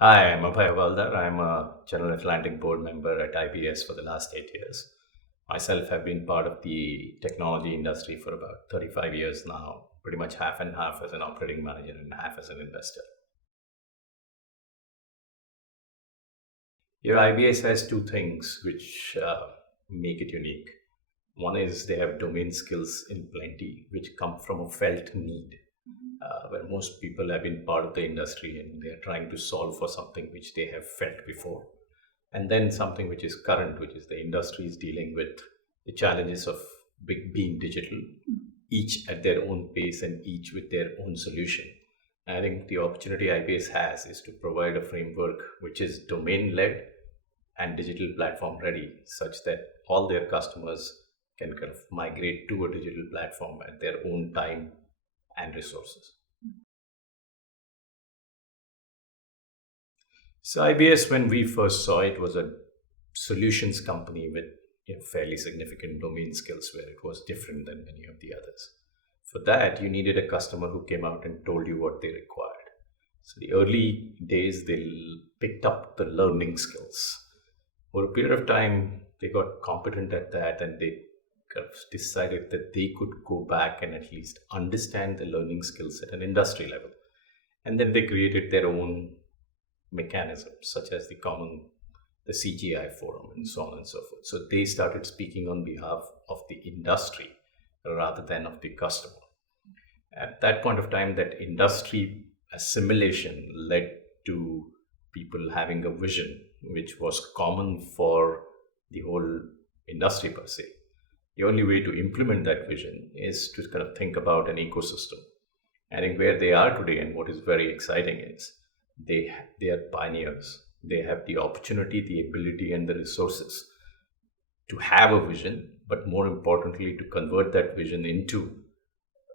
Hi, I'm Abhay Havaldar. I'm a General Atlantic board member at IBS for the last 8 years. Myself have been part of the technology industry for about 35 years now, pretty much half and half as an operating manager and half as an investor. Your IBS has two things which make it unique. One is they have domain skills in plenty, which come from a felt need, where most people have been part of the industry and they are trying to solve for something which they have felt before. And then something which is current, which is the industry is dealing with the challenges of being digital, each at their own pace and each with their own solution. I think the opportunity IBS has is to provide a framework which is domain led and digital platform ready, such that all their customers can kind of migrate to a digital platform at their own time and resources. So IBS, when we first saw it, was a solutions company with fairly significant domain skills, where it was different than many of the others. For that, you needed a customer who came out and told you what they required. So the early days, they picked up the learning skills. For a period of time, they got competent at that, and they kind of decided that they could go back and at least understand the learning skills at an industry level. And then they created their own mechanisms, such as the CGI forum and so on and so forth. So they started speaking on behalf of the industry rather than of the customer. At that point of time, that industry assimilation led to people having a vision which was common for the whole industry per se. The only way to implement that vision is to kind of think about an ecosystem. I think where they are today and what is very exciting is they are pioneers. They have the opportunity, the ability, and the resources to have a vision, but more importantly, to convert that vision into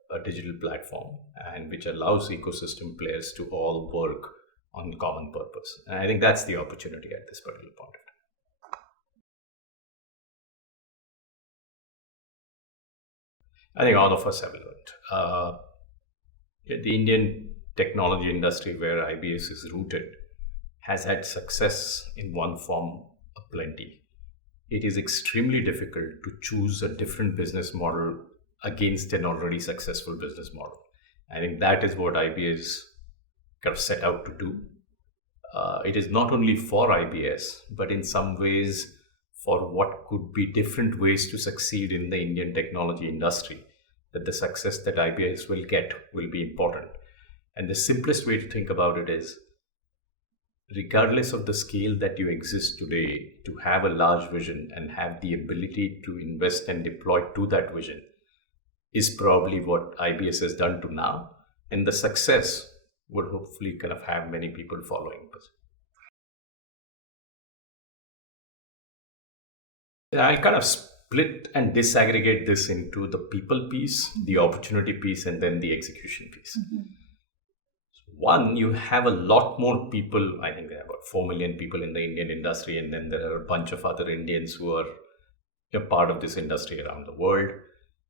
a digital platform, and which allows ecosystem players to all work on common purpose. And I think that's the opportunity at this particular point of time. I think all of us have learned. The Indian technology industry, where IBS is rooted, has had success in one form of plenty. It is extremely difficult to choose a different business model against an already successful business model. I think that is what IBS kind of set out to do. It is not only for IBS, but in some ways for what could be different ways to succeed in the Indian technology industry, that the success that IBS will get will be important. And the simplest way to think about it is, regardless of the scale that you exist today, to have a large vision and have the ability to invest and deploy to that vision is probably what IBS has done to now. And the success would hopefully kind of have many people following. I'll kind of split and disaggregate this into the people piece, the opportunity piece, and then the execution piece. One, you have a lot more people. I think there are about 4 million people in the Indian industry, and then there are a bunch of other Indians who are a part of this industry around the world.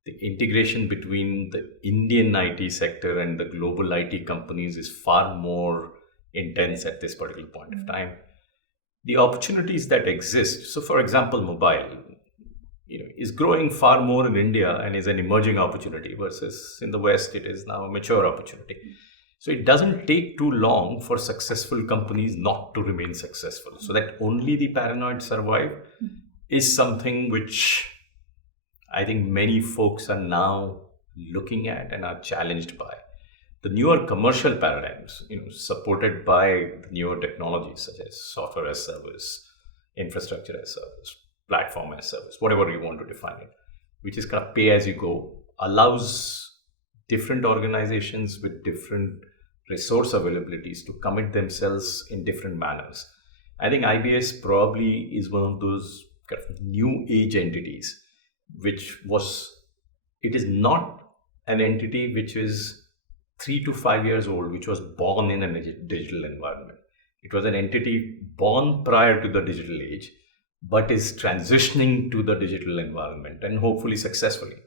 The integration between the Indian IT sector and the global IT companies is far more intense at this particular point of time. The opportunities that exist. So, for example, mobile, is growing far more in India and is an emerging opportunity, versus in the West, it is now a mature opportunity. So it doesn't take too long for successful companies not to remain successful. So that only the paranoid survive is something which I think many folks are now looking at and are challenged by. The newer commercial paradigms, supported by the newer technologies such as software as service, infrastructure as service, platform as service, whatever you want to define it, which is kind of pay as you go, allows different organizations with different resource availabilities to commit themselves in different manners. I think IBS probably is one of those kind of new age entities, it is not an entity which is 3 to 5 years old, which was born in a digital environment. It was an entity born prior to the digital age, but is transitioning to the digital environment and hopefully successfully.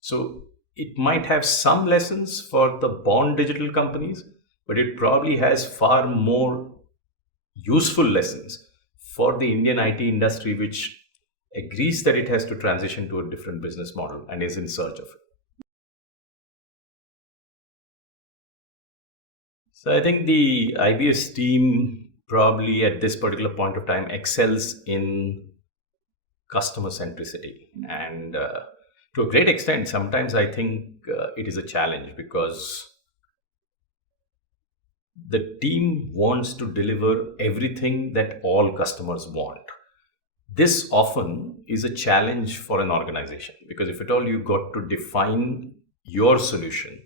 So it might have some lessons for the born digital companies, but it probably has far more useful lessons for the Indian IT industry, which agrees that it has to transition to a different business model and is in search of it. So I think the IBS team probably at this particular point of time excels in customer centricity. And to a great extent, sometimes I think it is a challenge because the team wants to deliver everything that all customers want. This often is a challenge for an organization because if at all you got to define your solution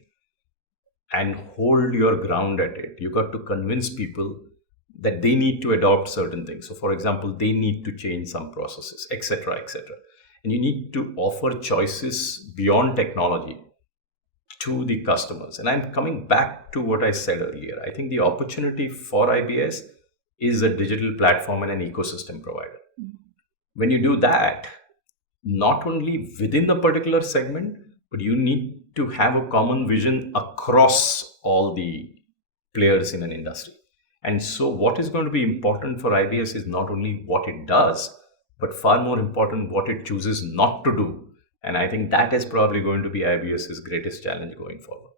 and hold your ground at it, you got to convince people that they need to adopt certain things. So, for example, they need to change some processes, etc., etc. And you need to offer choices beyond technology to the customers. And I'm coming back to what I said earlier. I think the opportunity for IBS is a digital platform and an ecosystem provider. When you do that, not only within a particular segment, but you need to have a common vision across all the players in an industry. And so what is going to be important for IBS is not only what it does, but far more important what it chooses not to do. And I think that is probably going to be IBS's greatest challenge going forward.